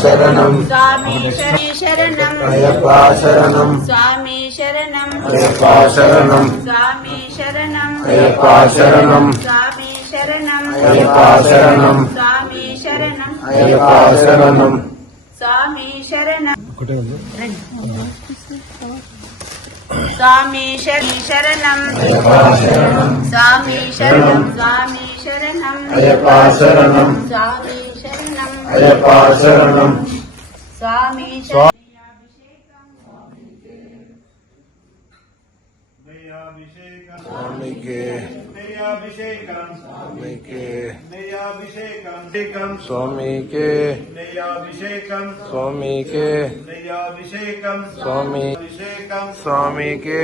శరణం అయ్యప్ప శరణం స్వామి శరణం అయ్యప్ప శరణం స్వామి శరణం అయ్యప్ప శరణం స్వామి శరణం అయ్యప్ప శరణం స్వామి శరణం అయ్యప్ప శరణం స్వామి శరణం స్వామి శరణం స్వామి శరణం స్వామి శరణం అయ్యప్ప శరణం స్వామి శరణం అయ్యప్ప శరణం స్వామి స్వామికే నయాభిషేకం స్వామికే నయాభిషేకం స్వామికే నయాభిషేకం స్వామికే నయాభిషేకం స్వామికే స్వామికే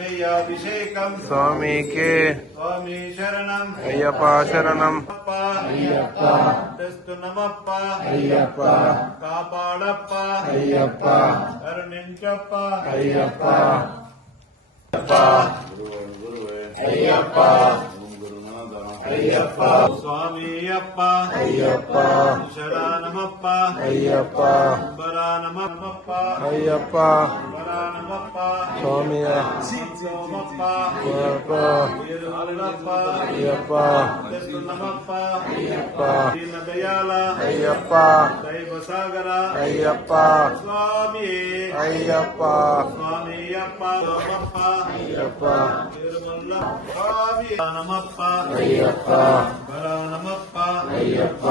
నయాభిషేకం స్వామికే స్వామి శరణం అయ్యప్ప శరణం అయ్యప్ప తెస్తున్నమప్ప అయ్యప్ప కాపాడప్ప అయ్యప్ప కరుణించప్ప అయ్యప్ప అయ్యప్ప అయ్యప్ప స్వామి అయ్యప్ప అయ్యప్ప శరణమప్ప అయ్యప్ప బరానమప్ప అయ్యప్ప బరానమప్ప స్వామి సోమప్ప అయ్యప్ప ఇరుమల్లప్ప అయ్యప్ప తెస్తున్నమప్ప అయ్యప్ప దీనదయాల అయ్యప్ప దైవ సాగర అయ్యప్ప స్వామి అయ్యప్ప స్వామి అయ్యప్ప సోమప్ప అయ్యప్ప తిరుమల స్వామి నమప్ప అయ్యప్ప బరానమప్ప అయ్యప్ప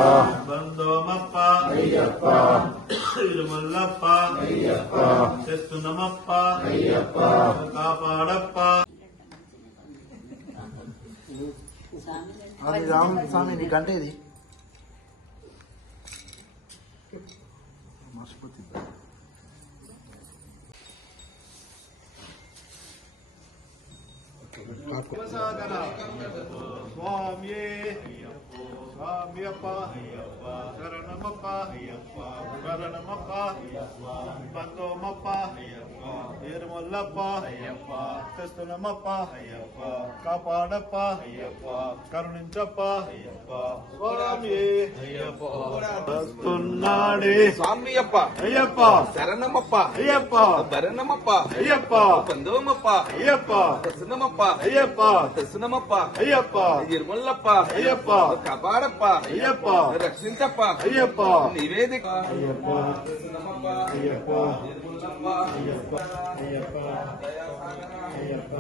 బందోమప్ప అయ్యప్ప తిరుమల్లప్ప అయ్యప్ప తెస్తున్నమప్ప అయ్యప్ప కాపాడప్ప అది రామ్ స్వామి నీకంటే ఇది స్వామి స్వామియప్ప శరణమప్ప శరణమప్ప బందోమప్ప తిరుమల్లప్ప తెస్తున్నమప్ప కాపాడప్ప కరుణించప్ప స్వామి వస్తున్నాడే స్వామియప్ప అయ్యప్ప శరణమప్ప అయ్యప్ప భరణమప్ప అయ్యప్ప బంధువమప్ప అయ్యప్ప దర్శనమప్ప అయ్యప్ప దర్శనమప్ప అయ్యప్ప నిర్మల్లప్ప అయ్యప్ప కాపాడప్ప అయ్యప్ప రక్షించప్ప అయ్యప్ప నివేదిక అయ్యప్ప దర్శనమప్ప అయ్యప్ప నిర్మల్లప్ప అయ్యప్ప అయ్యప్ప అయ్యప్ప